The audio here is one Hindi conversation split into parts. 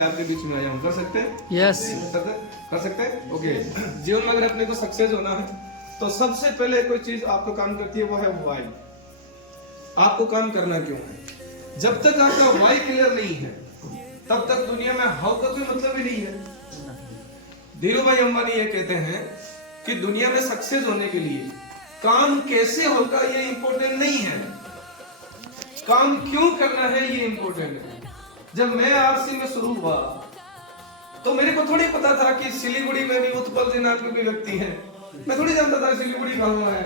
आपके बीच में आया हूँ, कर सकते हैं? यस कर सकते हैं। ओके, जीवन में अगर अपने को सक्सेस होना है तो सबसे पहले कोई चीज आपको काम करती है, वो है वाई। आपको काम करना क्यों है? जब तक आपका वाई क्लियर नहीं है तब तक दुनिया में हाउ का कोई मतलब ही नहीं है। धीरू भाई अंबानी ये कहते हैं कि दुनिया में सक्सेस होने के लिए काम कैसे होगा ये इंपॉर्टेंट नहीं है, काम क्यों करना है ये इंपॉर्टेंट है। जब मैं आरसी में शुरू हुआ तो मेरे को थोड़ी पता था कि सिलीगुड़ी में भी उत्पल जी नाम के व्यक्ति हैं। मैं थोड़ी जानता था सिलीगुड़ी कहाँ है,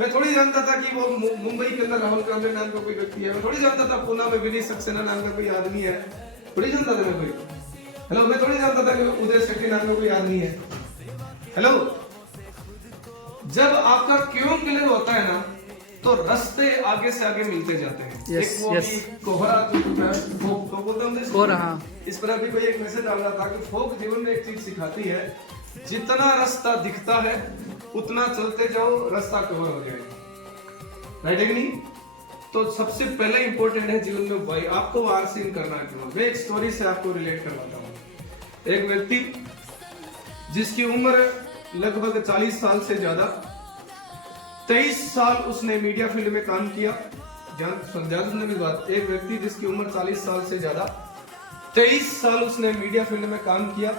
मैं थोड़ी जानता था कि वो मुंबई के अंदर राहुल गांधी नाम का कोई व्यक्ति है, मैं थोड़ी जानता था पुणे में विनीत सक्सेना नाम का कोई आदमी है, थोड़ी जानता था मैं कोई। हेलो, मैं थोड़ी जानता था कि उदय शेट्टी नाम का कोई आदमी है। हेलो, जब आपका क्यों क्लियर होता है ना तो रास्ते आगे से आगे मिलते जाते हैं। Yes, एक वो yes. कोहरा फोक तो बोलते हैं कोहरा, हाँ। इस पर अभी कोई एक मैसेज डाल रहा था कि फोक जीवन में एक चीज सिखाती है, जितना रास्ता दिखता है उतना चलते जाओ, रास्ता कवर हो जाएगा। राइट है कि नहीं? तो सबसे पहले इंपॉर्टेंट है जीवन में भाई आपको आरसीन करना क्यों। मैं एक स्टोरी से आपको रिलेट करवाता हूँ। एक व्यक्ति जिसकी उम्र लगभग 40 साल से ज्यादा, 23 साल उसने मीडिया फील्ड में काम किया। ध्यान भी बात, एक व्यक्ति जिसकी उम्र 40 साल से ज्यादा, 23 साल उसने मीडिया फील्ड में काम किया,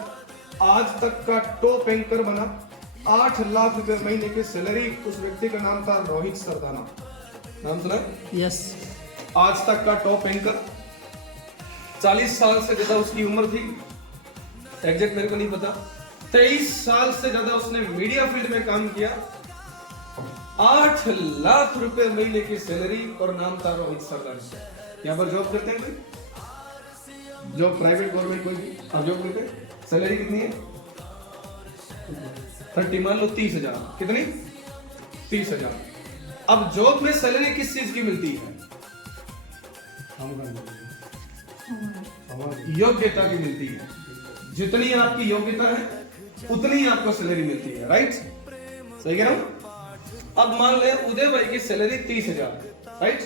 आज तक का टॉप एंकर बना, 8 लाख रुपए महीने की सैलरी। उस व्यक्ति का नाम था रोहित सरदाना, नाम सुना? यस। आज तक का टॉप एंकर, 40 साल से ज्यादा उसकी उम्र थी, एग्जैक्ट मेरे को नहीं पता। 23 साल से ज्यादा उसने मीडिया फील्ड में काम किया, 8 लाख रुपए महीने की सैलरी और नाम था रोहित सरदाना। यहाँ पर जॉब करते हैं कोई, जॉब प्राइवेट गवर्नमेंट कोई भी आप जॉब करते हैं, सैलरी कितनी है? 30, मान लो 30,000। कितनी? 30,000। अब जॉब में सैलरी किस चीज की मिलती है? योग्यता की मिलती है। जितनी आपकी योग्यता है उतनी आपको सैलरी मिलती है। राइट, सही कह रहा हूं? अब मान ले उदय भाई की सैलरी 30,000, राइट,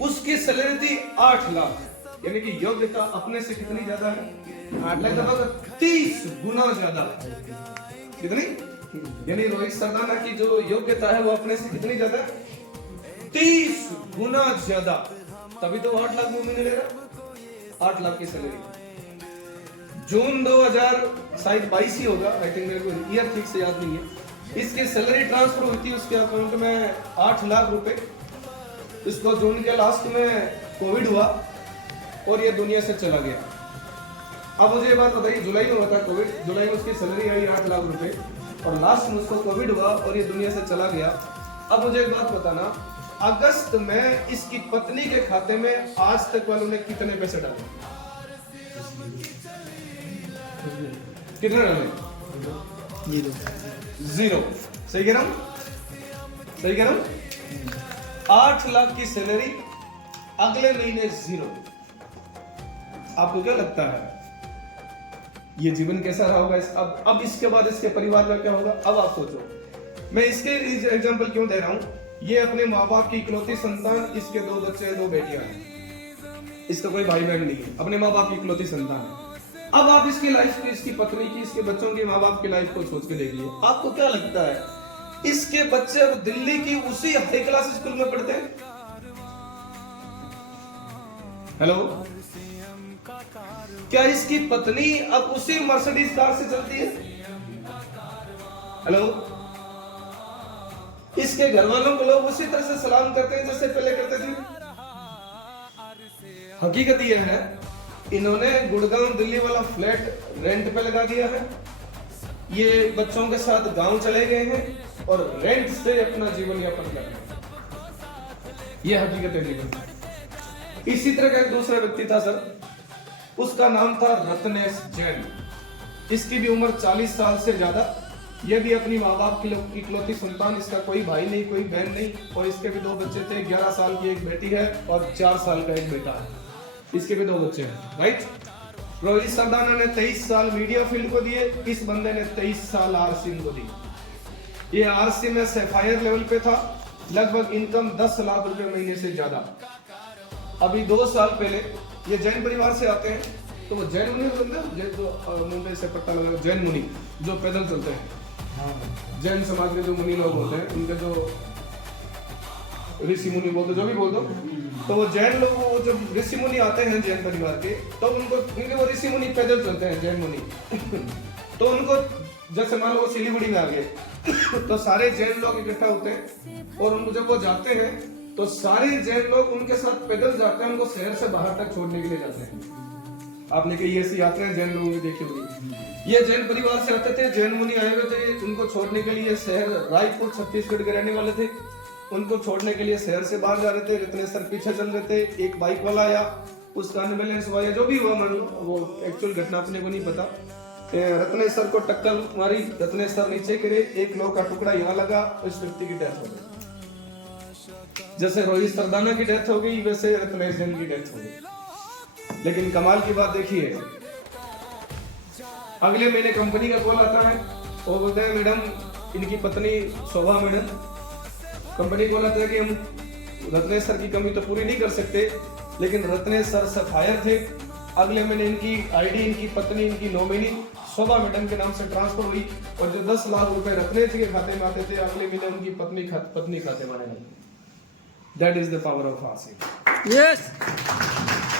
उसकी सैलरी थी 8 लाख, यानी कि योग्यता अपने से कितनी ज्यादा है? लगभग 30 गुना ज्यादा। कितनी? यानी रोहित सरदाना की जो योग्यता है वो अपने से कितनी ज्यादा है? 30 गुना ज्यादा। तभी तो 8 लाख महीने लेगा, 8 लाख की सैलरी। जून 2022 ही होगा, आई थिंक, मेरे को ईयर ठीक से याद नहीं है। इसकी सैलरी ट्रांसफर हुई थी उसके अकाउंट में 8 लाख रुपए। इसको जून के लास्ट में कोविड हुआ और ये दुनिया से चला गया। अब मुझे ये बात बताइए, जुलाई में हुआ था कोविड, जुलाई में उसकी सैलरी आई 8 लाख रुपए और लास्ट में उसको कोविड हुआ और ये दुनिया से चला गया। अब मुझे एक बात बताना, अगस्त में इसकी पत्नी के खाते में आज तक वालों ने कितने पैसे डाले? कितने डाले? 0। सही कह रहा हूं? सही कह रहा हूं? 8 लाख की सैलरी, अगले महीने 0। आपको क्या लगता है ये जीवन कैसा रहा होगा? अब इसके बाद इसके परिवार का क्या होगा? अब आप सोचो। मैं इसके एग्जांपल क्यों दे रहा हूं? ये अपने माँ बाप की इकलौती संतान, इसके 2 बच्चे हैं, 2 बेटियां हैं, इसका कोई भाई बहन नहीं है, अपने माँ बाप की इकलौती संतान है। अब आप इसकी लाइफ की, इसकी पत्नी की, इसके बच्चों की, माँ बाप की लाइफ को सोच के देखिए। आपको क्या लगता है इसके बच्चे अब दिल्ली की उसी हाई क्लास स्कूल में पढ़ते हैं? हेलो, क्या इसकी पत्नी अब उसी मर्सिडीज कार से चलती है? हेलो, इसके घर वालों को लोग उसी तरह से सलाम करते हैं जैसे पहले करते थे? हकीकत यह है, इन्होंने गुड़गांव दिल्ली वाला फ्लैट रेंट पे लगा दिया है, ये बच्चों के साथ गांव चले गए हैं और रेंट से अपना जीवन यापन कर रहे हैं। यह हकीकत है जीवन। इसी तरह का एक दूसरा व्यक्ति था सर, उसका नाम था रत्नेश जैन। इसकी भी उम्र 40 साल से ज्यादा, यह भी अपनी माँ बाप की इकलौती संतान, इसका कोई भाई नहीं, कोई बहन नहीं, और इसके भी 2 बच्चे थे, 11 साल की एक बेटी है और 4 साल का एक बेटा है। इसके भी 2 बच्चे हैं। राइट, रोहित सरदाना ने 23 साल मीडिया फील्ड को दिए, इस बंदे ने 23 साल आरसी को दी। ये आरसी में सैफायर लेवल पे था, लगभग इनकम 10 लाख रुपए महीने से ज्यादा। अभी 2 साल पहले, ये जैन परिवार से आते हैं, तो वो जैन मुनि बोलते हैं, जो मुंबई से पट्टा लगा, जैन मुनि जो पैदल चलते हैं, जैन समाज के जो मुनि लोग होते हैं, उनके जो ऋषि मुनि बोलते, जो भी बोल दो, तो वो जैन लोग, वो जब ऋषि मुनि आते हैं जैन परिवार के, तो उनको, क्योंकि वो ऋषि मुनि पैदल चलते हैं जैन मुनि तो उनको, जैसे मान लो वो सिलीगुड़ी में आ गए तो सारे जैन लोग इकट्ठा होते हैं, और उनको जब वो जाते हैं तो सारे जैन लोग उनके साथ पैदल जाते हैं, उनको शहर से बाहर तक छोड़ने के लिए जाते हैं। आपने कई ऐसी यात्राएं जैन लोगों की देखी होगी। ये जैन परिवार से आते थे, जैन मुनि आए हुए थे, उनको छोड़ने के लिए शहर रायपुर छत्तीसगढ़ के रहने वाले थे, उनको छोड़ने के लिए शहर से बाहर जा रहे थे, रत्नेश्वर पीछे चल रहे थे, एक बाइक वाला आया, उसका अनबैलेंस हुआ या जो भी हुआ, मान लो वो एक्चुअल घटना अपने को नहीं पता, रत्नेश्वर को टक्कर मारी, रत्नेश्वर नीचे गिरे, एक लोह का टुकड़ा यहाँ लगा, इस व्यक्ति की डेथ हो गई। जैसे रोहित सरदाना की डेथ हो गई, वैसे रत्नेश जैन की डेथ हो गई। लेकिन कमाल की बात देखिए, अगले महीने कंपनी का कॉल आता है, वो बोलते हैं मैडम, इनकी पत्नी शोभा मैडम, कंपनी को लगता है कि हम रत्नेश सर की कमी तो पूरी नहीं कर सकते, लेकिन रत्नेश सर सफायर थे, अगले महीने इनकी आईडी, इनकी पत्नी, इनकी नॉमिनी शोभा मैडम के नाम से ट्रांसफर हुई, और जो 10 लाख रुपए रत्नेश के खाते में आते थे, अगले महीने उनकी पत्नी खाते में आने लगे। That is the power of Asif. Yes.